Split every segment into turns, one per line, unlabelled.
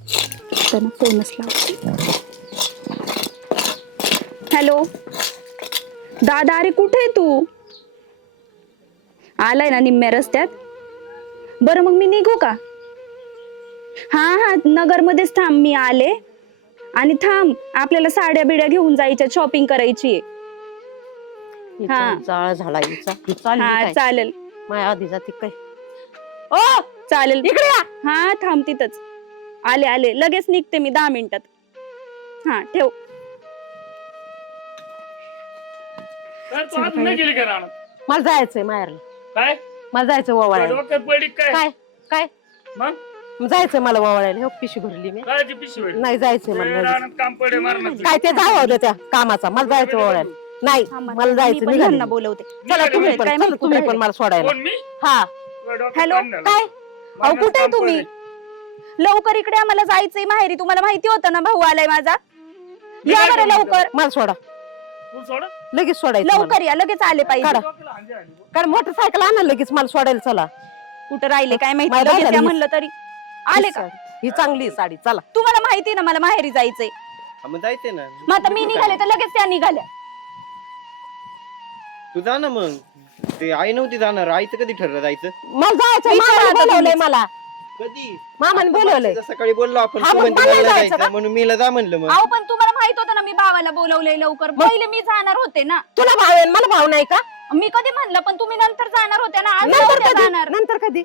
त्यांना फोनच लावते. हॅलो दादा, अरे कुठे आहे तू? आलाय ना निम्म्या रस्त्यात? बरं मग मी निघू का? हा हा, नगरमध्येच थांब, मी आले. आणि थांब, आपल्याला साड्या बिड्या घेऊन जायच्या, शॉपिंग करायची. हा
जाळ झाला हिचा.
हा चालेल.
माझ्या आधी जाती काय?
ओ चालेल, इकडे या. हा थांब तिथंच. आले आले, लगेच निघते मी 10 मिनिटात. हा ठेव.
मला जायचंय माहेरला.
काय
मला जायचं ओवाळायला.
डोक्यात पडी काय
काय काय
मग
जायचंय मला ओवाळायला. हो पिशी भरली मी.
काय पिशवी
नाही जायचंय मला.
रानात काम पडे मारणार
काय ते जाऊ द्या त्या कामाचा. मला जायचं ओवाळायला. नाही मला जायचं.
मी
निघाली
ह्यांना
मी.
बोलवते.
चला तुम्ही पण,
काय
चला
माहिती
तुम्ही
कुठे
पण मला सोडायला.
कोण मी
हा
हॅलो काय? अहो कुठे आहे तुम्ही? लवकर इकडे, आम्हाला जायचंय माहेरी. तुम्हाला माहिती होतं ना भाऊ आलाय माझा. या बरं लवकर.
मला सोडा.
तू सोड
लगेच सोडायचं.
लवकर या, लगेच आले पाहिजे.
कारण मोटरसायकल आणा लगेच मला सोडायला. चला
कुठं राहिले काय माहिती.
मला
लगेच या
झाली.
म्हणलं तरी आले का?
ही चांगली साडी. चला
तुम्हाला माहिती ना मला माहेरी जायचंय.
मग जायचंय ना.
मग आता मी निघाले तर लगेच त्या निघाल्या.
तू जा ना मग. ते आई नव्हती जाणार. आईचं कधी ठरलं जायचं?
मला जायचं.
विचारा
मामाने
आता
बोलवलंय
तुम्हीच.
मला.
कधी?
मामाने बोलवलंय.
सकाळी बोललो आपण.
हा,
तू
मग
म्हणते
मला
मला
जायचं का?
जायचं म्हणून मीला जा म्हणलं. मग
अहो पण तुम्हाला माहित होतं ना मी भावाला बोलवलंय लवकर. पहिले मी जाणार होते ना.
तुला भाव आहे मला भाव नाही का?
मी कधी म्हणलं, पण तुम्ही नंतर जाणार होते ना. आज
नंतर
उद्या
कधी?
जाणार.
नंतर कधी?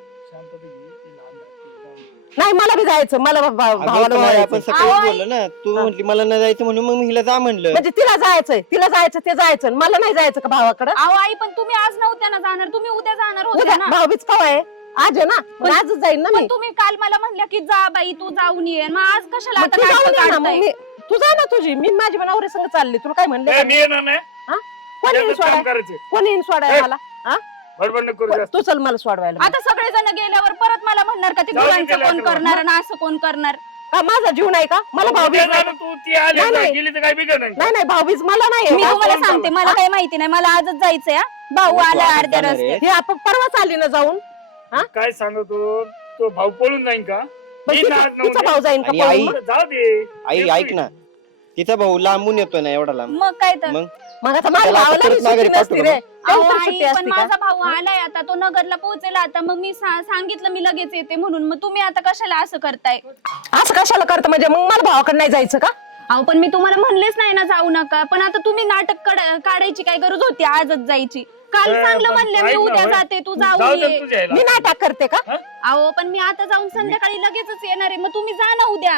नाही मला बी जायचं. मला भावाला
आपण
बोलायचं.
सकाळी
अहो, आई.
बोललो ना. तू म्हटली मला न जायचं म्हणून मग मी हिला जा म्हणलं.
म्हणजे तिला जायचंय. तिला जायचं ते जायचं. मला नाही जायचं का भावाकडे?
अहो आई, पण तुम्ही आज नव्हत्या ना जाणार. तुम्ही उद्या जाणार होते
उद्या
ना.
भाऊबीज कवा आहे? आज आहे ना. मग आजच जाईन ना
पण
मी.
तुम्ही काल मला म्हणल्या की जा बाई तू जाऊन ये. मग आज कशाला
मग
आता
तू जाऊन
नाटकं
ये ना. मग
काढताय?
तू जा ना तुझी. मी माझी नवरे संग चालली. तुला काय म्हणले?
मी येणार नाही.
हा? कोणी येईन
त्याचं काम
सोडाय?
करायचं.
कोणी येईन सोडाय मला? हा?
बडबड नको करू जास्त.
तू चल मला सोडवायला.
आता सगळेजण गेल्यावर परत मला म्हणणार का ते
जाऊ दे
गुरांचं
गेल्या
कोण
तेव्हा.
करणार आणि असं कोण करणार?
का माझा जीव नाही का? मला भाऊबीज
उद्या जा
नाही.
ना तू. ती आली
नाही, नाही.
गेली तर काय बिघड नाही.
नाही नाही भाऊबीज मला नाही
मी
आहे.
तुम्हाला
कोण
सांगते, मला काही माहिती नाही. मला आजच जायचंय. हा? भाऊ
तू
आला
आजच
अर्ध्या
जाणार आहे?
रस्त्यात.
हे आपण परवाच आली ना जाऊन.
काय सांगतो तो भाऊ पळून जाईन का?
पण
मी
तिचा
नाद
तिचा
नव्हते.
भाऊ जाईन का
आणि
पळून
आई-
मग?
जाऊ दे.
आई ऐक ना. तिचा भाऊ लांबून येतो ना एवढा लांब.
मग काय तर.
मग
मग आता माझ्या
त्याला आता
भावाला बी
परत माघारी
सुट्टी नसती
पाठवू
रे.
अहो
त्याला तर
आई,
सुट्टी
पण
असती का?
माझा भाऊ आलाय आता. तो नगरला पोहोचेल आता. मग मी सांगितलं मी लगेच येते म्हणून. मग तुम्ही आता कशाला असं करताय?
असं कशाला करतं म्हणजे? मग मला भावाकडे नाही जायचं का?
अहो पण मी तुम्हाला म्हणलेच नाही ना जाऊ नका. पण आता तुम्ही नाटक काढायची काय गरज होती आजच जायची? काल चांगलं म्हणले मी
ऐक ना,
उद्या
होय.
जाते, तू
जाऊ
जाऊन
दे
ये.
तुझ्या ह्याला.
मी नाटक करते का?
अहो पण मी आता जाऊन संध्याकाळी लगेचच येणार आहे. मग तुम्ही जा ना उद्या.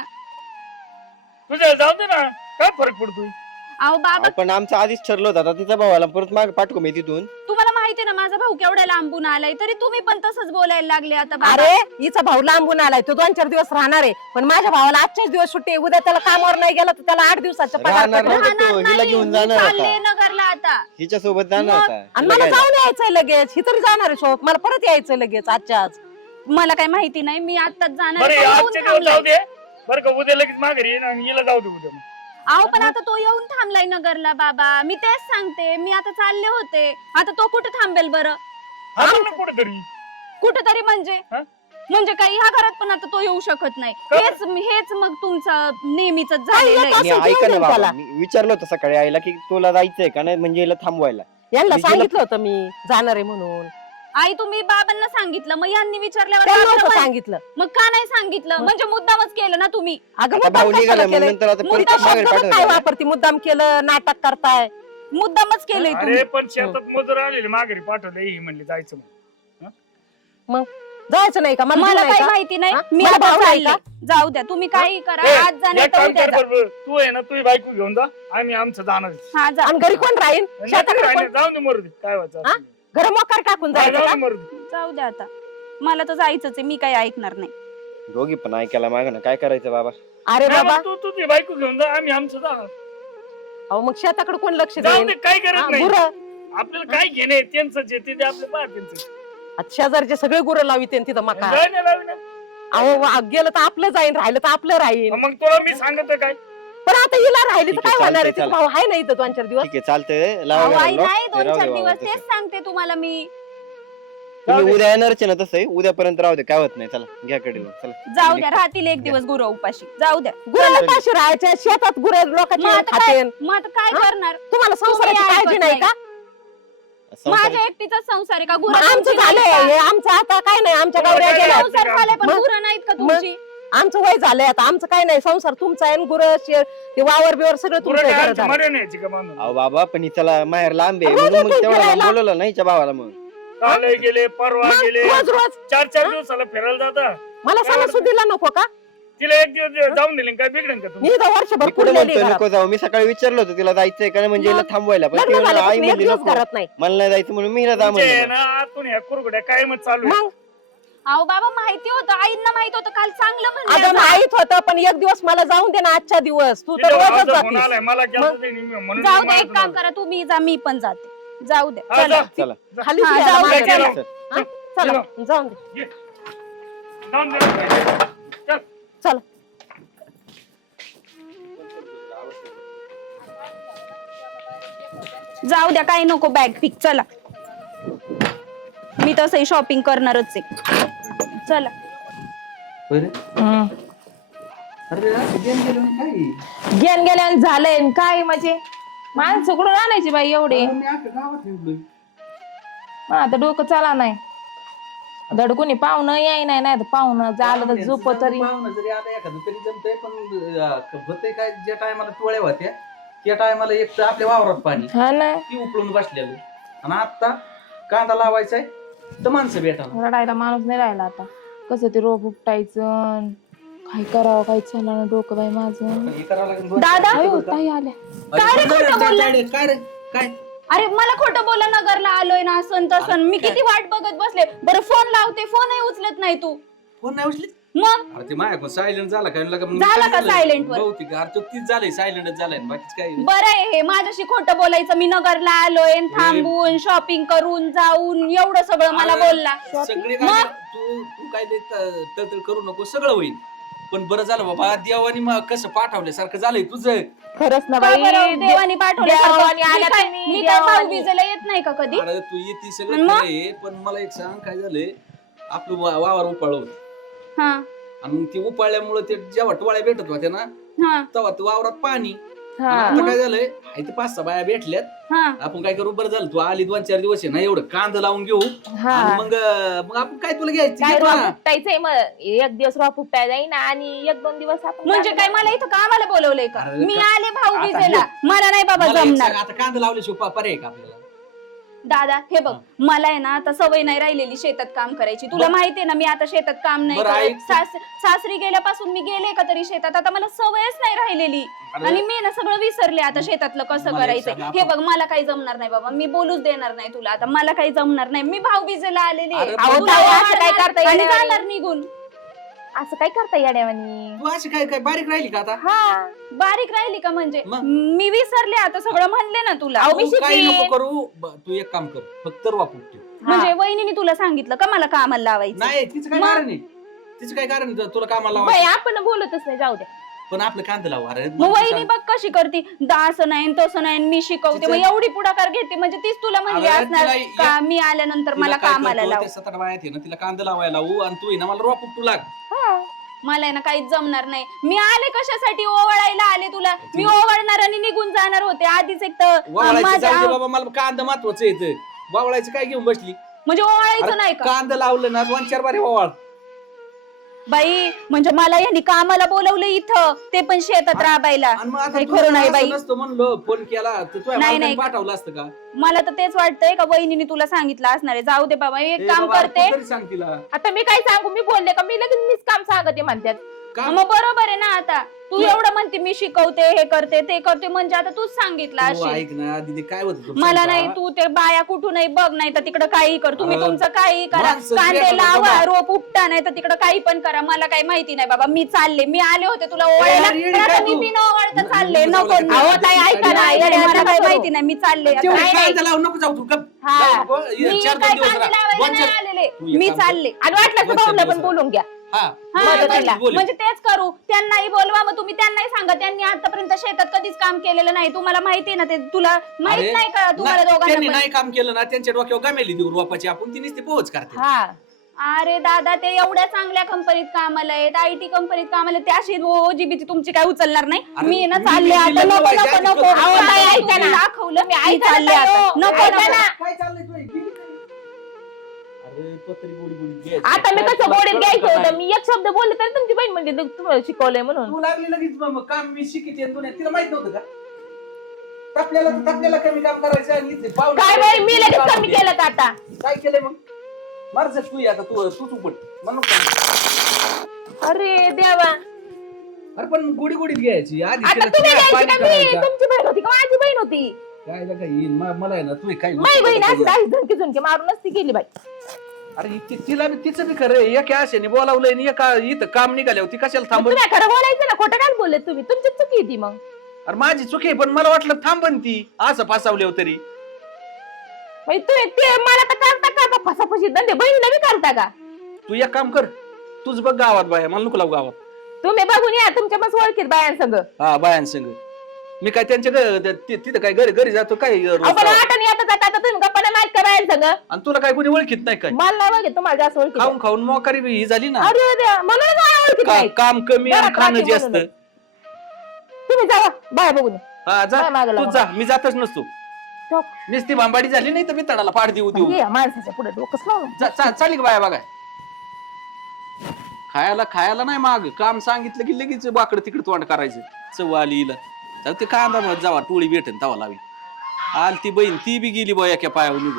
तुझ्या जाऊ दे ना. काय फरक पडतोय?
अहो बाबा,
पण आमचं आधीच ठरलं होतं. आता तिचा भावाला परत मागे पाठवू मी तिथून.
तुम्हाला माहिती ना माझा भाऊ केवढ्या लांबून आलाय, तरी तुम्ही पण तसंच बोलायला लागले आता बाबा.
अरे हिचा भाऊ लांबून आलाय. तो 2-4 दिवस राहणार आहे. पण माझ्या भावाला आजच्याच दिवस सुट्टी आहे. उद्या त्याला कामावर नाही गेला तर त्याला 8 दिवसाचा पगार
राहणार
पडेल.
नव्हतं.
राहणार
हिला
नाही,
घेऊन
मी
जाणार
चालले
होता.
नगरला आता.
हिच्या सोबत जाणार होता.
आणि मला जाऊन यायचंय लगेच. ही तरी जाणार आहे सोबत. मला परत यायचंय लगेच आजच्या आज.
मला काय माहिती नाही. मी आताच जाणार
बरं
आहे. तो येऊन
आजच्या दिवस जाऊ
थांबलाय.
दे. बरं का उद्या लगेच माघारी येईन आणि हिला जाऊ दे उद्या मग.
अहो पण आता तो येऊन थांबलाय नगरला बाबा. मी तेच सांगते. मी आता चालले होते. आता तो कुठे थांबेल बरं?
हा ना कुठेतरी.
कुठेतरी म्हणजे
हा?
म्हणजे काही ह्या घरात पण आता तो येऊ शकत नाही.
का?
हेच मग तुमचं नेहमीच
काय
झालेलं आहे.
येत
आणि
असं
ऐका
घेऊन
ना
येईन
बाबा.
त्याला.
मी विचारलं होतं सकाळी आईला की तुला जायचंय का नाही, म्हणजे हिला थांबवायला.
यांना
मी
सांगितलं होतं मी जाणार आहे म्हणून.
आई तुम्ही बाबांना सांगितलं, मग यांनी विचारल्यावर
त्यांना
बाबांना
नव्हतं
म्हण-
सांगितलं.
मग का नाही सांगितलं? म्हणजे मुद्दामच केलं ना तुम्ही.
अगं
आता
मुद्दाम
भाऊ
कशाला
निघाला मग
केलंय?
नंतर आता परत
मुद्दाम
माघारी
शब्द काय
पाठवलं.
वापरती? मुद्दाम केलं, नाटक करताय.
मुद्दामच केलंय
अरे
तुम्ही.
पण शेतात मजूर आलेले माघारी पाठवले ही म्हणली जायचं म्हणून.
मग जायचं नाही का? मला
मला
जीव नाही
काही
का?
माहिती नाही.
हा?
मी
मला
आता
भाऊ नाही
चालले. जाऊ द्या, तुम्ही काही करा.
ए,
आज जाणार
एक
तर
काम
उद्या
कर
जा.
बरोबर. तू आहे ना तुझी बायको घेऊन जा. आम्ही आमचं जाणार आहे.
हा जा.
आणि घरी कोण राहीन?
नाही
शेताकडे
तर
कोण?
काय, जाऊन दे मरू दे. काय व्हायचं
हा?
असेल ते.
घर मोकार टाकून
हा,
जायचं
जाऊन
का?
दे मरू दे.
जाऊ द्या आता. मला तर जायचंच आहे. मी काही ऐकणार नाही.
दोघी पण ऐकायला माग ना. काय करायचं बाबा?
अरे
नाही,
बाबा
मग तू तुझी बायको घेऊन जा. आम्ही आमचं जाणार.
अहो मग शेताकडे कोण लक्ष
जाऊ
देईन?
दे काय करत नाही.
गुरं
आपल्याला काय घेणे त्यांचं जे ते आपले पाहा त्यांचं.
आता शेजारचे सगळे गुरं लाविते तिथं मका.
जाय ना लावी ना.
अहो गेलं तर आपलं जाईन, राहिलं तर आपलं राहीन.
मग तुला मी सांगतोय काय.
पण आता हिला राहिली तर
ठीक आहे,
काय होणार आहे?
चालतंय,
तिचा भाऊ आहे ना इथं 2-4 दिवस.
ठीक आहे चालतंय.
अहो,
लावा
आई
घराला
नाही,
lock. ते राहू
2-4
दे बाबा
दिवस
तसं.
तेच सांगते तुम्हाला मी.
तुम्ही उद्या येणारच आहे ना तसंही उद्यापर्यंत राहू दे काय होत नाही चला घ्या कडे चला
जाऊ द्या राहतील एक दिवस गुरं उपाशी जाऊ द्या
गुराला पाशी राहायच्या शेतात गुरे
मग
लोकांचे
आता काय
खातेन
मग आता काय करणार
तुम्हाला संसाराची
तुम्ही
काळजी
ऐकत
नाही का
माझ्या एकटीचा संसार आहे का
मग
गुरं
आमचं
तुमची नाहीत
झालंय
का?
हे आमचं आता काय नाही आमच्या गावड्या
मग
गेल्या
संसार झालाय पण
मग-
गुरं नाहीत का
मग-
तुमची
आमचं वय झालंय आता आमचं काय नाही संसार तुमचा आहे गुर ते वावर बिवर सगळं तुमचं आहे, घरदार आहे.
मरे न्यायची का माणूस
अहो बाबा पण हिच्याला माहेर लांब आहे
रोज
म्हणून मग
येतो
तेवढं
फिरायला.
बोलवलं नाही हिच्या भावाला मग
काल गेले परवा
मग
गेले
रोज रोज
4 दिवसाला फिरायला जाता
मला सणासुदीला नको का
तिला एक दिवस जाऊन दिले काय बिघडेन का तुम्ही
मी तर वर्षभर
मी कुठे
पुरलेली
म्हणतोय
घरात.
नको जाऊ मी सकाळी विचारलं होतं तिला जायचंय का नाही म्हणजे हिला थांबवायला पण ती
लग्न
म्हणली, आई
झाल्यापासून एक
म्हणली
दिवस
नको
घरात नाही
मला नाही जायचं म्हणून मी हिला जा
तुमचे
म्हणलं
ना आतून ह्या कुरगुड्या कायमच चालू आहे.
मग
अहो बाबा माहिती होतं आईंना माहित होतं काल चांगलं
आता
म्हणलं
माहित होतं पण एक दिवस मला जाऊन दे ना आजच्या दिवस तू तर
तिला
रोजच
माझा फोन
जातीस
आलाय, मला गेलं ते नाही, म्हणून
जाऊ
मी
द्या एक
म्हणत
काम
होतो.
करा तुम्ही जा मी पण जाते जाऊ द्या
हा,
चला
जा.
चला
खाली
हा,
फिरायला
जाऊ
मागे
दे,
चला.
चला.
हा? चला जाऊन दे
ये. जाऊन दे. चल.
चला
जाऊ द्या काही नको बॅग पिक चला मी तसंही शॉपिंग करणारच आहे चला
घेऊन गेल्या झालंय न काय म्हणजे माणसं कुठून आणायची बाई एवढे आता डोकं चाला नाही धडकुनी पाहुणं याय नाही तर पाहुणं झालं तर झोप तरी
पाहुणं जरी आलं एखादं तरी जमतंय पण होतंय काय ज्या टायमाला टोळ्या होत्या त्या टायमाला एक तर आपल्या वावरात पाणी
हा ना
ती उकळून बसलेलं आणि आता कांदा लावायचाय तर माणसं भेटा
रडायला माणूस नाही राहिला आता कसं ते रोप उपटायचं काय करावं काय चाललं ना डोकं बाई माझं
हे करावं लागेल
दादा
अयो, ताई आल्या
काय रे खोटं बोलला?
काय रे काय
अरे मला खोटं बोला नगरला आलोय ना असं तसं मी किती वाट बघत बसले बरं फोन लावते फोनही उचलत नाही तू
फोन नाही उचली
मग
अरे ते माझ्या सायलेंट झाला काय
झाला का silent वर?
बहुतेक अरे तो तीच झालंय सायलेंटच झालाय बाकीच काय
बरं आहे हे माझ्याशी खोटं बोलायचं मी नगरला आलोय न थांबून शॉपिंग करून जाऊन एवढं सगळं मला
अरे,
बोलला
सगळे
मग?
काय तू तू काय ते तळतळ करू नको सगळं होईल पण बरं झालं बाबा देवानी मग कसं पाठवल्यासारखं झालंय तुझं
खरंच ना
का
बाई
बरं? देवानी पाठवलं
देवानी
मी
आल्या
काय-
तुम्ही,
मी काय
देवानी.
भाऊबीजेला येत नाही का कधी
अरे तू येते सगळं
आणि मग?
खरं आहे, पण मला एक सांग काय झालंय आपलं वावर उपाळ
हा
आणि मग ती उपाळल्यामुळे ते जेव्हा टोळ्या भेटत होत्या ना
हा
तेव्हा ते वावरात पाणी
हा
आणि आता काय झालंय इथे 5-6 बाया भेटल्यात
हा
आपण काय करू बरं झालं तू आली 2-4 दिवस आहे ना एवढं कांदा लावून घेऊ
हा
आणि मग मग आपण काय तुला घ्यायचं
काय
घेतो
रॉप
ना.
उपटायचंय मग एक दिवस रॉप उपटाय जाईन आणि 1-2 दिवस आपण
म्हणजे काय मला इथं कामाला बोलवलंय का
अरे
मी
का-
आले भाऊबीजेला
आता
मला नाही बाबा
मला एक
जमणार
सांग, आता कांदा लावल्याशिवाय पर्याय आहे का आपल्याला
दादा हे बघ मला आहे ना आता सवय नाही राहिलेली शेतात काम करायची तुला
बरं.
माहितीये ना मी आता शेतात काम नाही
बरं,
करत
ऐक.
सासरी गेल्यापासून मी गेले का तरी शेतात आता मला सवयच नाही राहिलेली
अरे.
आणि मी ना सगळं विसरले आता शेतातलं कसं
मला एक
करायचंय
सांग,
हे
आपण-
बघ मला काही जमणार नाही बाबा मी बोलूच देणार नाही तुला आता मला काही जमणार नाही मी भाऊबीजेला आलेली आहे.
अरे,
अहो,
तुला
ताई, असं काय
वाढणार
करता
आणि
येणार
जाणार निघून
असं काय करता येड्यावानी
तू अशी काय काय बारीक राहिली का आता
हा
बारीक राहिली का म्हणजे
मग?
मी विसरले आता सगळं म्हणले ना तुला
अहो, मी
तू काही
शिकली.
नको करू तू एक काम कर फक्त वापरू ठेव
म्हणजे वहिनीने तुला सांगितलं का मला कामाला लावायचं
नाही तिचं काय
मग?
कारण आहे तिचं काय कारण आहे? तुला कामाला
बाई
लावायचं
आपण बोलतच नाही जाऊ द्या
पण आपलं कांदा लावा अरे
मग वहिनी बघ कशी करते असं नाही तसं नाही मी शिकवते मग एवढी पुढाकार घेते म्हणजे तीच तुला म्हणली
अरे,
असणार
तिला
का मी आल्यानंतर मला कामाला लाव
त्या 7-8 बाया आहेत ना तिला कांदा लावायला लावू आणि तू आहे ना मला रॉप उपटू लाग
हा.
मला आहे ना काहीच जमणार नाही मी आले कशासाठी ओवाळायला आले तुला मी ओवाळणार आणि निघून जाणार होते आधीच एक तर
वावळायचं
माझ्या
जाऊ दे बाबा मला कांदा महत्वाचं येतं वावळायचं काय घेऊन बसली
म्हणजे ओवाळायचं
अरे,
नाही का
कांदा लावलं ना 2-4 बारे वावळ
बाई म्हणजे मला यांनी कामाला बोलवलं इथं ते पण शेतात राबायला
आणि मग आता
काही
तू
खरं नाही
असं
बाई
नसतं म्हणलं फोन केला तर तुझ्या
नाही,
मालकाने
नाही.
पाठवलं असतं का
मला तर तेच वाटतंय का वहिनीने तुला सांगितलं असणार आहे जाऊ दे बाबा एक
ए
काम
बाबा,
करते
तू तरी सांग तिला
आता मी काय सांगू मी बोलले का मी लगेच मीच काम सांगते म्हणतात
का
मग बरोबर आहे ना आता तू एवढं म्हणते मी शिकवते हे करते ते करते म्हणजे आता तूच सांगितलं
तू
अशी
ऐक ना दीदी काय होत
मला नाही तू ते बाया कुठूनही बघ नाही तर तिकडं काही कर तुम्ही
अरे,
तुमचं काही करा
माणसं
कांदे
creator
लावा
बाबा.
रोप उपटा नाही तर तिकडं काही पण करा मला काही माहिती नाही बाबा मी चालले मी आले होते तुला ओवाळायला
अरे,
पण आता
काय
मी
तू?
बिन ओवाळता चालले
मी
नको
जाऊ
अहो, ताई, ऐका ना,
नाही,
येड्या
मला
नका
काही
करू.
माहिती नाही मी चालले आता.
तेवढं
नाही, नाही.
कांदा लावू नको जाऊ तू गप
हा.
जाऊ नको.
मी
4-2
काय
दिवस
कांदे
राहा.
लावायला नाही
2-4
आलेले
तू एक
मी
काम कर.
चालले
आणि वाटलं तर
वरच्या
भाऊला पण
दिवसाला.
बोलून घ्या
हा
हा,
मदतीला.
म्हणजे
बोलू.
म्हणजे तेच करू. त्यांनाही बोलवा, मग तुम्ही त्यांनाही सांगा. त्यांनी आतापर्यंत शेतात कधीच काम केलेलं नाही. तुम्हाला माहिती आहे ना ते. तुला माहित
अरे,
नाही का तुम्हाला
नाही,
दोघांना
त्यांनी
पण?
नाही काम केलं ना त्यांच्या डोक्यावर गमेली देऊ रोपाची आपण ती नुसती पोहोच करते
हा
अरे दादा ते एवढ्या चांगल्या कंपनीत कामाला आहेत, IT कंपनीत कामाला आहेत. त्याशी OGB ची तुमची काय उचलणार नाही.
अरे,
मी ना
मी-
चालले
मी
आता.
लग्न
नको
व्हायच्या
नको
आधी
नको.
करून
अहो,
टाकलं.
ताई,
ऐका ना.
तुम्ही दाखवलं मी
ऐका
चालले
ना,
आता.
ताई,
नको
ऐका
नको.
ना.
काय चाललंय तुझं? अरे पत्री गोडी गोडी घ्यायची.
आता मी कसं
तुला
गोडीत
कळतं
घ्यायचं
नाही.
होतं, मी एक शब्द बोलले तर तुमची बहीण म्हणजे तुम्हाला शिकवलंय म्हणून.
तू लागली लगेच मग काम मी शिकिते दुनिया तिला माहित नव्हतं का तापल्याला कमी काम करायचं आणि इथे पावलं
काय बाई मी लगेच
काम
कमी
केलं.
केलं का आता?
काय केलंय मग मारच तू आता तूच उपट म्हणून
अरे देवा,
अरे पण गोडी गोडीत घ्यायची आधी
आता
तिला
तुम्ही
चहा
घ्यायची
पाणी
का मी?
करायचं.
तुमची बहीण होती का माझी बहीण होती?
काय लगा येईल मला आहे ना तू काय
माझी बहीण अशी झुणकी झुणकी मारूनच ती गेली बाई.
अरे तिला तिचं बी खरं एका आशेने बोलावलंय आणि एका इथं काम निघाल्यावर ती कशाला
मग
थांबत
तुम्ही खरं बोलायचं ना, खोटं काय बोलले तुम्ही? तुमची चुकी आहे ती मग.
अरे माझी चुकी आहे पण मला वाटलं थांबन ती असं फासावल्यावर तरी
बाई तुम्ही ते मला तर करता करता फसाफशी धंदे बहिणीला बी करता का?
तू एक काम कर तूच बघ गावात बाया मला नको लावू गावात
तुम्ही बघून या तुमच्या मस्त ओळखीत बायांसंग.
हा बायांसंग मी काय त्यांच्या तिथं काय घरी घरी जातो काय रोज
आपण
जावं.
आठवण येतात आता तुम्ही गप्पा नाही माहित का बायांसंग?
आणि तुला काय कोणी ओळखीत नाही काय
मला नाही बघित तुम्हाला जास्त ओळखीत.
खाऊन खाऊन मोकारी बी ही झाली ना
अरे देवा, म्हणूनच मला ओळखीत नाही.
काम कमी आणि
घरात
खाणं
राहते
जास्त
म्हणून. तुम्ही जावा बाया बघून.
हा जा
काय मागं
तू
लावा?
जा मी जातच नसतो
ठोक.
नुसती भांबाडी झाली नाही तर मी तडाला पाड देऊ देऊ
ये माणसाच्या पुढे डोकंच लावून.
चाली का बाया बघा खायला नाही माग काम सांगितलं की लगेच बाकड तिकडे तोंड करायचं चव आली हिला. जाऊ ते कांदा मग जावा टोळी भेटेन तवा लावी आल ती बहीण ती बी गेली बा एका पायावर निघून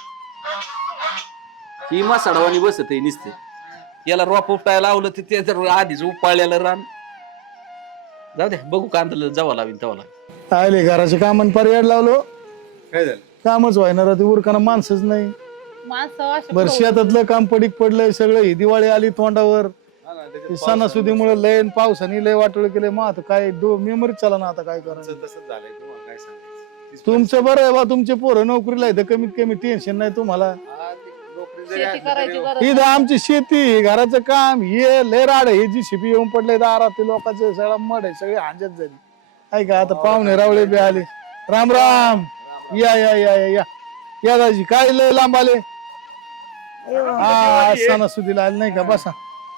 ही मासाडवानी बसत आहे नुसते याला रोप उपटायला लावलं तर ते जर आधीच उपाळलेलं रान जाऊ द्या बघू कांदा जावा लावीन तवा लावीन
आले घराचे काम पर्याड लावलो
काय झालं
कामच व्हायना ते उरकाना माणसंच नाही. बर शेतातलं काम पडीक पडलंय सगळं. ही दिवाळी आली तोंडावर, सणासुदीमुळे लय आणि पावसाने लय वाटोळ केलंय. मग आता काय मेमरी चला ना आता काय करायचं.
तसंच झालंय तुम्हाला काय सांगायचं
तुमचं बरं आहे बा, तुमचे पोरं नोकरीला आहे तर कमीत कमी टेन्शन नाही तुम्हाला.
नोकरी जरी असली तरी
इथं आमची शेती घराचं काम हे लय राड आहे. हे जी शिपी येऊन पडलंय दारात ते लोकांचं सगळा मड आहे सगळी हांजत झाली. ऐका आता पाहुणे रावळे बी आले. राम राम. या या या या या या दाजी काय लय लांब आले. हा सणासुदीला आले नाही का. बसा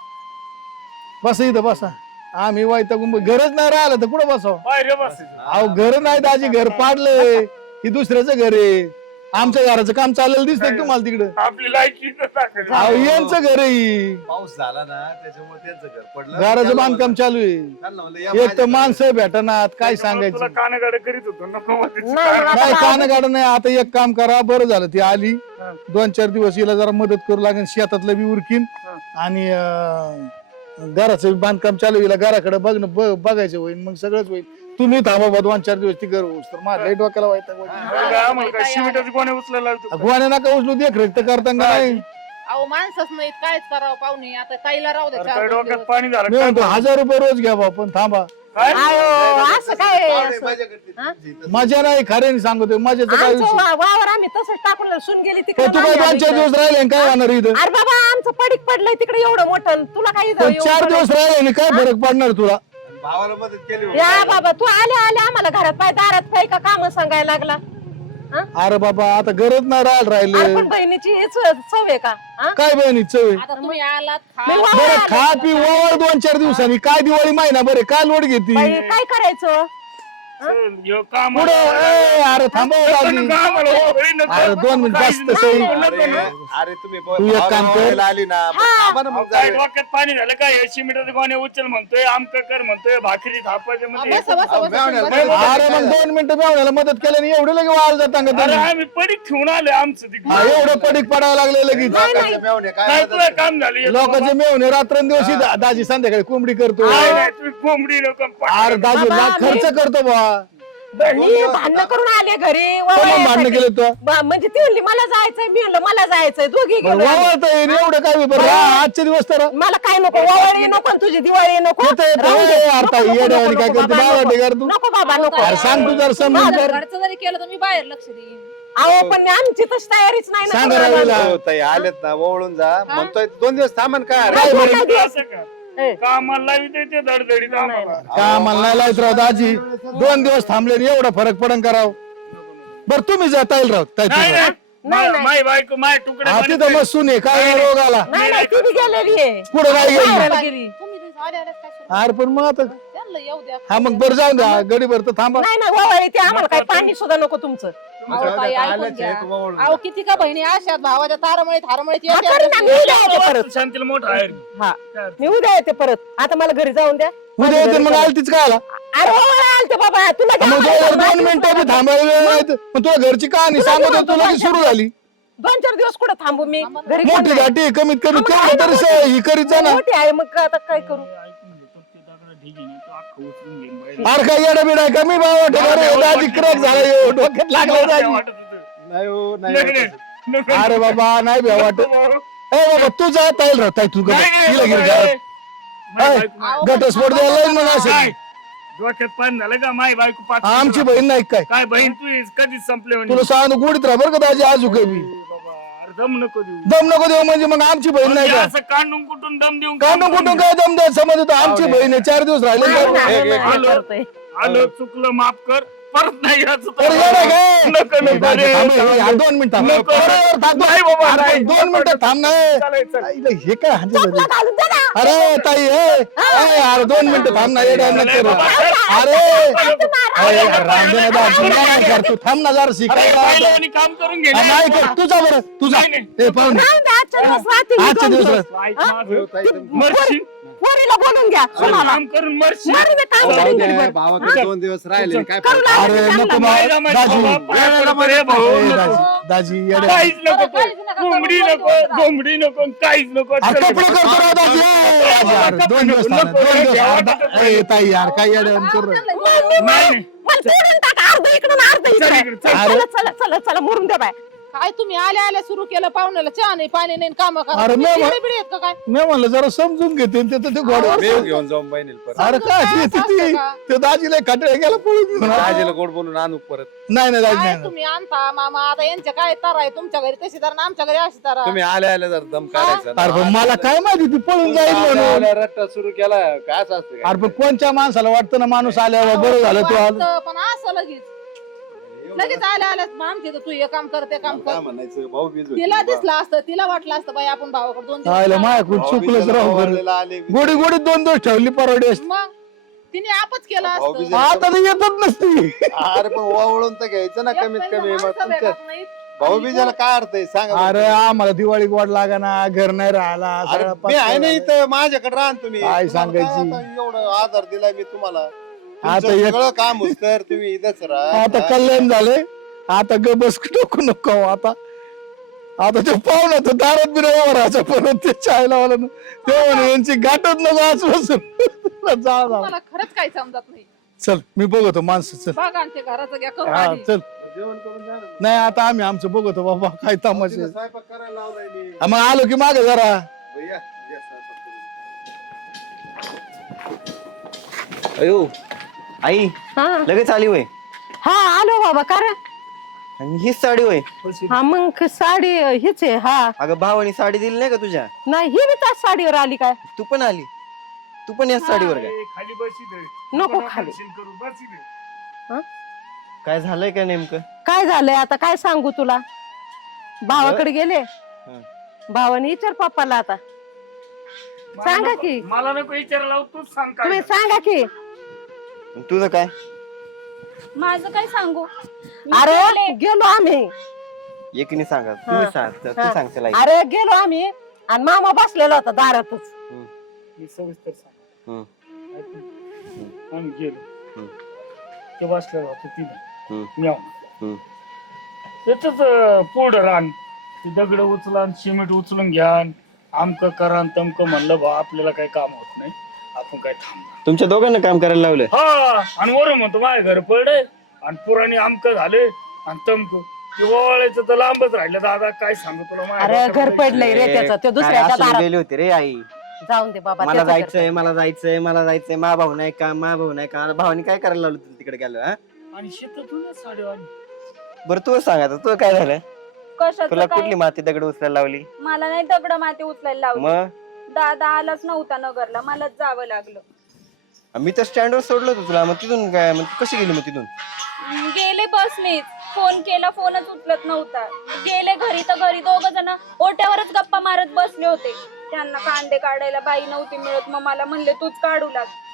बसा इथं बसा. आम्ही वैतागून गरज नाही राहिलं तर कुठं बसावं.
बाहेर बस
अहो घर नाही दाजी घर पाडलंय. ही दुसऱ्याचं घर आहे. आमच्या घराचं काम चाललेलं दिसतंय तुम्हाला तिकडं.
आपली लायकी
अहो यांचं घर आहे.
पाऊस झाला ना त्याच्यामुळे त्यांचं घर पडलं
घराचं बांधकाम चालू आहे.
त्यांना म्हणलं, या
एक तर
माझ्या
माणसं भेटणार काय सांगायचं.
तुला कानगाड करीत होतो नको मध्ये.
काय कान गाड नाही. आता एक काम करा बरं झालं ती आली. 2-4 दिवस हिला जरा मदत करू लागेल. शेतातलं बी उरकीन आणि घराचं बांधकाम चालू हिला घराकडे बघायचं होईल मग सगळंच होईल. तुम्ही थांबा बा 2-4 दिवस ती घर होऊस तर माझ्या लय डोक्याला व्हायचं.
आम्हाला काय शिमिटाचे कोणी उचलायला लावतो
गोण्या नका उचलू देखरेख तर करता का नाही.
अहो माणसंच नाहीत कायच करावं पाहुणे आता ताईला राहू द्या
काय
4
डोक्यात
दिवस.
पाणी
मी
झालं
म्हणतो 1000 रुपये रोज घ्या बा पण थांबा.
काय?
आयो असं काय
पाहुणे
असं?
माझ्या करतील.
हा?
मजा नाही खरे सांगतोय मजाचं काय
आमचं
विषय.
वावर आम्ही तसंच टाकून सून गेली
पण
तिकडे.
तू काय 2-4 दिवस राहिले आणि काय होणार इथं.
अरे बाबा आमचं पडीक पडलंय तिकडे एवढं मोठं तुला काही
पण 4 दिवस राहिले आणि काय फरक पडणार तुला.
आणि भावाला मदत केली म्हणून.
या बाबा तू आले आम्हाला घरात पाय दारात पाय का काम सांगायला लागला.
अरे बाबा आता गरज नाही
अरे
राहिलं.
पण बहिणीची सव आहे का. हा?
काय बहिणी चव
आता तुम्ही आलात
मी वावर
बरं
आले.
खा पी वळ 2-4 दिवसांनी काय दिवाळी महिना बरे काय लोट घेती
बाई, काय करायचं.
चल, ह्यो काम
पुढे अरे थांबव लागली. अरे 2 मिनिट जास्त सही.
अरे तुम्ही
तू एक काम कर.
भावाला आली ना मग थांबा ना मग
काय
जरा.
डोक्यात पाणी झालं काय हे शिमिटाचे कोणी उचल म्हणतोय आमक कर म्हणतोय भाकरी थापायचे म्हणजे
बसा बसा
अहो,
बसा
मेवण्याला
तुम्ही.
मदत
अरे मग 2 मिनिटं मेवण्याला मदत केल्याने एवढे लगे वाळ जाता का
अरे
तुम्ही.
आम्ही पडीक ठेवून आलोय आमचं तिकडे
एवढं पडीक पडायला लागले लगेच.
लोकांचे मेवणे काय
काय
मदत
तुला काम झालं
लोकांचे मेवणे रात्रंदिवशी दाजी संध्याकाळी कोंबडी करतो.
नाही नाही तुम्ही कोंबडी लोक
अरे दाजी
बाबा,
लाख खर्च करतो बा.
मी भांडण करून आले घरी
कोण भांडण केलं तू.
म्हणजे ती म्हणली मला जायचंय मी म्हणलं मला जायचंय दोघी गेलो आम्ही.
वावळत एवढं काय बरं आजचे दिवस तर
मला काय नको वावळी नको आणि तुझी दिवाळी नको.
येतं, येतं.
राहू दे.
अरे
नको,
ताई,
नको,
येड्यावानी
नको,
काय
नको,
करते,
बाबा,
बाबा
नको.
ढेगार तू.
नको बाबा नको.
अरे सांग तू जर समजून कर.
घरचं जरी केलं तर मी बाहेर लक्ष देईन.
अहो पण आमची तशी तयारीच नाही ना
सांगा
तुम्हाला.
रवीला.
हो, ताई आलेत ना ओवळून जा म्हणतोय 2 दिवस थांबन काय
काय बरं?
नाही दिवस.
असं का
ए.
कामाला लावित ते धडधडीत आम्हाला.
का मला नाही लावत राव दाजी 2 दिवस थांबले आणि एवढा फरक पडन कराव बरं तुम्ही जाता येईल राव ताई
नाही
तुम्ही.
नाही, नाही.
माय बायको माय तुकडे
हा तिथं मग सुने काय रोग आला
नाही नाही ती बी गेलेली आहे
पुढे नाही गेली
बाहेर गेली.
तुम्ही तर आले आलेच काय सुरू
अरे पण मग आता
त्यांना येऊ द्या
हा मग बरं जाऊन द्या गडीभर तर थांबा
नाही नाही ववाळी ते आम्हाला काही पाणी सुद्धा नको तुमचं
अहो, ताई, ऐकून घ्या. अहो किती का बहिणी अशात भावाच्या तारामळीत हारमळीत
हा,
येत्या.
करीन ना, मी उद्या येते परत
शांतील मोठा आहे
हा मी उद्या येते परत आता मला घरी जाऊन द्या
उद्या येते मग आलतीच काय आला
अरे ववाळी आलते बाबा तुला काय
मग
माहिती?
2 मिनिटं बी थांबायला वेळ नाही तर मग तुझ्या घरची कहाणी सांगत होती, तुला की सुरू झाली
2-4 दिवस कुठं थांबू मी घरी कोण
मोठी
नाही.
दाटी कमीत कमी
मग
तेवढं
आहे ना
तरी
मोठी.
ही करीत जा ना
मोठी आहे मग आता काय करू
ऐकून घेतो ते दगड ढिगी नाही तो अख्खं उचलून घेईन बाहेर.
अरे काय येडा बिडा कमी भाव दाजी क्रॅक झाला ह्यो, डोक्यात लागला दाजी
वाटत होतं.
नाही हो नाही
नाही,
होत
नाही,
असं.
नको.
अरे बाबा नाही भ्या वाटत
भाऊ.
ए बाबा तू जाता येईल राहता तू
नाही, नाही,
हिला घे
बाबा,
घरात.
माय
ऐ,
बायको नाही.
अहो,
घटस्फोट द्यायला येईल मग
काय?
असेल
डोक्यात पाणी झालं का माय बायको पाच
आमची बहीण नाही काय
काय बहीण तू कधीच संपले म्हणे.
तुला सांग गोडीत राहा बरं का दाजी आजू काही
बाबा, अरे दम नको देऊ
दम नको देऊ म्हणजे मग आमची बहीण नाही
म्हणजे
का
असं कांडून कुठून दम देऊन
का मग कुठून काय दम द्या समज होतं आमची बहीण आहे 4 दिवस राहिले
नाही,
का?
नाही,
एक-
नाही,
आलो.
करतोय.
आलं चुकलं माफ कर परत नाही याचं तर.
अरे येडा काय?
नको नको रे.
थांब, हे 2 मिनिटं थांब.
नको.
बरोबर, थांब.
नाही बाबा,
अरे,
नाही.
2 मिनिटं थांब ना
चालायचं.
आईला हे काय हांजी झाली?
चपला घालून दे ना.
अरे ताई अरे 2 मिनिटं थांब ना येडा नको करू. अरे अरे राम दे ना दाजी, काय करतो थांब ना जरा
अरे,
शिकायला
पहिल्यावानी काम करून घे ना.
नाही कर तुझा बरं तुझा
नाही, नाही.
ए पाहून
नाही, नाही, आजच्या दिवस राहते मी
आजच्या
दोन
दिवस
दिवस.
राहते.
ऐक माझं.
हो, ताई, तुमचं-
मरशील.
पोरीला बोलून घ्या सुनाला.
काम करून मरशील.
मारू दे, काम
जाऊ
करीन
द्या,
घरी.
भावाकडे 2 दिवस राहिले काय
करू लागले
अरे
ते
नको
चांगलं.
मा-
नाही ना,
दाजी
बाबा, पाया पडतो रे भाऊ,
ए,
नको.
दाजी दाजी येडा
काहीच नको तो.
काहीच नका करू,
घोंगडी
दोन
नको
दिवस राहा.
घोंगडी नको काहीच नको
अरे कपडे करतो राव दाजी दाजी, अरे 2 दिवस थांब, 2 दिवस थांब. ए, ताई यार काय येडा करू राहिली?
मम्मी,
नाही.
मला सोडून टाका अर्ध इकडून अर्ध
चल
इकडे
इकडे, चल.
चला चला चला चला मुरून द्या बाय
काय तुम्ही आल्या आल्या सुरू केलं पाहुण्याला चहा नाही पाणी नाही काम करा
अरे,
तुम्ही
मग-
बिडी बिडी आहेत का काय
मी म्हणलं जरा समजून घेते ते तर ते गोड
मी घेऊन जाऊन बहिणीला परत
अरे काय
असं
ती
असतं का?
ते दाजीला खटळे गेला पळून
दाजीला गोड बोलून आणू परत
नाही नाही दाजी
काय
नाही
तुम्ही आणता मामा आता यांच्या काय तार आहे तुमच्या घरी तशी तार आणि आमच्या घरी अशी तार
तुम्ही आल्या आल्या जर दम काढायचा ना.
अरे पण मला काय माहिती ती पळून जाईल
आल्या
म्हणून
आल्या रट्टा सुरू केला काय असं असतं
अरे पण कोणत्या माणसाला वाटतं ना माणूस आल्यावर बरं झालं तू आलं
वाटतं, पण असं लगेच आल्या आल्या आमचे तू हे काम कर ते काम
काय
कर
म्हणायचं भाऊ बीज होती.
तिला दिसलं असतं तिला वाटलं असतं बाई आपण भावाकडे 2
आयला
दिवस
मायाकडून
भाऊ
चुकलंच
बीजाला
राहू बरं.
भावाला आले बीज.
गोडी गोडी 2 दिवस ठेवली परवडी असते
मग तिने आपच केलं
भाऊ
असतं
बीजाला-
आता तर येतच नसती
अरे पण ओवळून तर घ्यायचं ना
एक
कमीत
महिना
कमी मग
माणसं
तुमच्या
भेटत नाहीत.
भाऊ बीजाला काय अर्थ आहे सांगा
अरे
बरं.
आम्हाला दिवाळी गोड लागाना घर नाही राहिला
अरे
सगळा
मी आहे ना
पत्ता
इथं माझ्याकडे राहा ना तुम्ही
काय
तुम्हाला
सांगायची?
आता एवढं आधार दिलाय मी तुम्हाला
आता
तुमचं
एक-
सगळं काम होत तर तुम्ही इथंच राहा
आता कल्याण झाले आता ग बस नको नको आता आता ते पाहुणा तर दारात बी नाही राहायचं परत ते चाय लावला ना ते म्हणे यांची गाठच नको आजपासून जा जा.
मला खरंच काही समजत नाही
चल मी बघतो माणसं चल
बघा आणि ते घराचं घ्या करून
हा
आधी.
चल
जेवण करून जा ना.
नाही आता आम्ही आमचं बघतो बाबा काय तमाशे
तिला स्वयंपाक करायला लावलाय मी
हा, मग आलो की मागे जरा
भैया, या स्वयंपाक करून.
अयो आई
हा
लगेच आली वय
हा आलो बाबा कारण
आणि हीच साडी वय
हा मग साडी हीच आहे हा
अगं भावानी साडी दिली नाही का तुझ्या
नाही ही बी त्याच साडीवर आली काय
तू पण आली तू पण याच साडीवर काय
ए, खाली बसी दे
नको
नको
खाली.
खाली करू बसी दे
काय झालंय का नेमकं
काय झालंय आता काय सांगू तुला भावाकडे गेले भावाने विचार पप्पाला आता सांगा की
मला नको विचारायला लावू, तूच सांग काय
तुम्ही सांगा की
तुझं काय
माझं काय सांगू
अरे गेलो आम्ही
एकीने सांगा तुम्ही सांग तू
हा.
सांगशील आई.
अरे गेलो आम्ही आणि मामा बसलेला होता दारातच
मी सविस्तर सांग
हम्म.
आम्ही गेलो
हम्म.
ते बसलेलं होतं तिथं
हम्म.
म्याव
हम्म.
त्याच पुढं रान ते दगड उचला आणि सिमेंट उचलून घ्या आणि आमक करा आणि तमक म्हणलं बा आपल्याला काही काम होत नाही आपण काय थांबणार
तुमच्या दोघांना काम करायला लावलं
हा आणि वरून म्हणतो माझ्या घर पडले आणि पुराणी आमक झाले आणि तमक ते ओवाळायचं तर लांबच राहिलं दादा काय सांगू तुला माझ्या
अरे
डोक्यात
घर पडलंय रे त्याचं ते
काय
दुसऱ्याच्या
असून
दारात
गेली होती रे आई
जाऊन दे बाबा
मला
त्याचं घर
जायचंय मला जायचंय मला जायचंय मा भाऊ नाही का मा भाऊ नाही का भावानी काय करायला लावलं तुला तिकडे गेलं हा
आणि शेतातून साडेवाणी
बरं तू सांग आता तू काय झालं तुला
कशाचं काय
कुठली माती दगड उचलायला लावली
मला नाही दगड माती उचलायला लावली
मग
दादा आलाच नव्हता नगरला मलाच जावं लागलं
मी तर स्टँडवर सोडलो होतो तुला मग तिथून काय मग तू कशी गेली मग तिथून
गेले बसनेच फोन केला फोनच उचलत नव्हता गेले घरी तर घरी दोघ जण ओट्यावरच गप्पा मारत बसले होते त्यांना कांदे काढायला बाई नव्हती मिळत मग मला म्हणले तूच काढू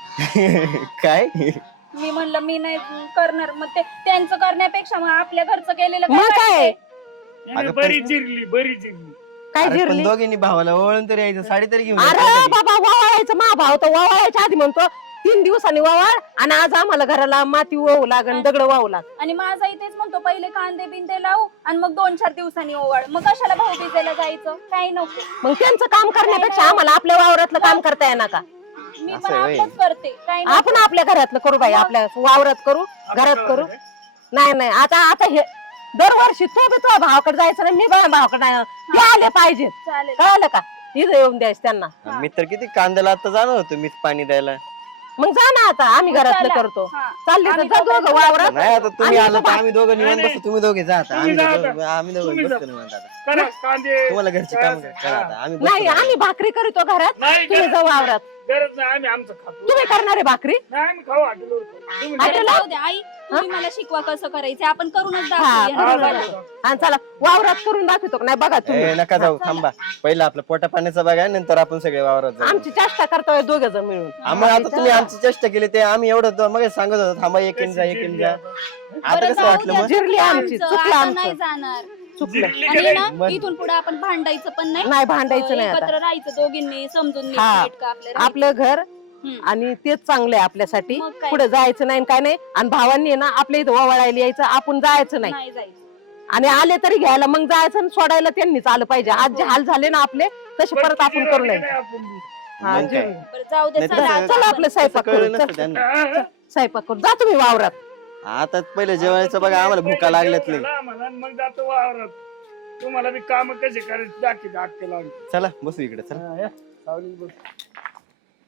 लाग
काय
मी म्हणलं मी नाही करणार मग ते त्यांचं करण्यापेक्षा मग आपल्या घरचं केलेलं
मग काय?
वाईट आहे?
अगं,
बरी चिरली बरी चिरली
काय
अरे पण
जिरली
दोघींनी भावाला ओळून तरी यायचं साडी तरी घेऊन
अरे
यायचं
बाबा वावळायचं मा भाव तर वावळायच्या आधी म्हणतो 3 दिवसांनी वावळ आणि आज आम्हाला घराला माती वाहू लागन दगड वाहू लाग
आणि माझा इथेच म्हणतो पहिले कांदे बिंदे लावू आणि मग 2-4 दिवसांनी ओवाळ मग कशाला भाऊबीजेला जायचं काही नको
मग त्यांचं काम करण्यापेक्षा आम्हाला आपल्या वावरातलं काम करता येणार का
मी
असं
पण
आहे होय.
आपलंच करते काही
आपण आपल्या घरातलं करू बाई आपल्या वावरात करू घरात करू नाही नाही आता आता हे दरवर्षी तो बी तो भावाकडे जायचं नाही मी भावाकडे नाही ते आले पाहिजेत
चालेल
कळलं का इथं येऊन द्यायचं त्यांना
मी तर किती कांद्याला आता जाणार होतो मीच पाणी द्यायला
मग जा ना आता आम्ही घरातलं
चला.
करतो
हा.
चालले तर
आम्ही
जा दोघं वावरात
नाही आता तुम्ही
आम्ही
आलो तर
इथं
आम्ही दोघं निवांत
नाही,
बसतो तुम्ही दोघे जा आता
तुम्ही जा
आम्ही
आता.
आम्ही दोघं
तुम्ही
बसतो
जा.
निवांत आता
करा कांदे
तुम्हाला घरची काम
काय
करा
असेल,
आता आम्ही
नाही
बसतो
आम्ही भाकरी करीतो घरात
नाही
तुम्ही जा वावरात
गरज नाही आम्ही आमचं खातो
तुम्ही करणारे भाकरी
नाही आम्ही खाऊ हॉटेलवर खाऊ. तुम्ही
अरे
जा.
जाऊ दे आई तुम्ही मला शिकवा कसं करायचं आपण करूनच
हा,
दाखवूया
करून
ना.
दाखवू. आणि चला वावरात करून दाखवतो नाही बघा तुम्ही
ए, नका जाऊ थांबा पहिलं आपलं पोटा पाण्याचा बघा नंतर आपण सगळे वावरात जाऊ
आमची चेष्टा करतोय दोघे जण मिळून
आम्हाला आता तुम्ही आमची चेष्टा केली ते आम्ही एवढं मग सांगत होतो थांबा एक जा एक जा आता
बरं,
कसं
जाऊ
वाटलं
द्या,
मग
जिरली आमची,
आमचं,
चुकलं
आता
आमचं.
नाही जाणार
चुकलं
जिरली
आणि
का
ना
मग-
इथून पुढे आपण भांडायचं पण नाही
नाही भांडायचं नाही
एकत्र
आता
राहायचं दोघींनी समजून
हा.
नीटनेटकं आपलं राहायचं.
आपलं घर
हम्म.
आणि तेच चांगलं आहे आपल्यासाठी
मग काय?
पुढे जायचं नाही काय नाही आणि भावांनी आहे ना आपल्या इथं वावळायला यायचं आपण जायचं नाही
नाही जायचं
आणि आले तरी घ्यायला मग जायचं आणि सोडायला त्यांनीच आलं पाहिजे आज जे हाल झाले ना आपले तसे
पण
परत
किती
आपण करू
राहिले
नये
नाही आपण बी.
हा,
मग काय?
जिरली.
बरं जाऊ दे
नाही
चला
तसं-
आता
चला
आपण.
आपलं स्वयंपाक
कळलं
करू
नसतं
चल,
त्यांना
हा,
स्वयंपाक करू जा तुम्ही वावरात
आता पहिलं जेवायचं बघा आम्हाला भुका लागल्यात लई.
जेवणाला म्हणा, मग जातो वावरात तुम्हाला बी काम कसे करायचे दाखी दाखते लागले
चला बसू इकडे चला
सावलीत बस.